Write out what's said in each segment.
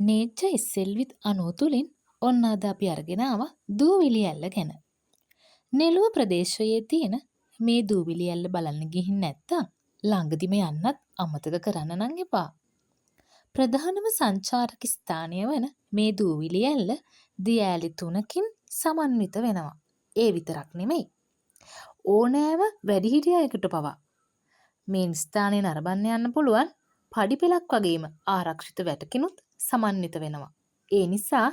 නේච්චර් SL with 90 තුලින් ඔන්න අද අපි අරගෙන ආවා දූවිලි ඇල්ල ගැන. නෙළුව ප්‍රදේශයේ තියෙන මේ දූවිලි ඇල්ල බලන්න ගිහින් නැත්තම් ළඟදිම යන්නත් අමතක කරන්න නම් එපා. ප්‍රධානම සංචාරක ස්ථානය වන මේ දූවිලි ඇල්ල දියඇලි 3කින් සමන්විත වෙනවා. ඒ විතරක් නෙමෙයි. ඕනෑම වැඩිහිටියෙකුට පවා මේ ස්ථානය නරඹන්න යන්න පුළුවන් පඩිපෙළක් වගේම ආරක්ෂිත වැටකිනුත් සමන්විත වෙනවා. ඒ නිසා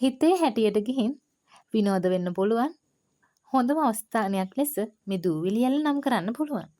හිතේ හැටියට ගිහින් විනෝද වෙන්න පුළුවන් හොඳම අවස්ථානයක් ලෙස මේ දූවිලි ඇල්ල නම් කරන්න පුළුවන්.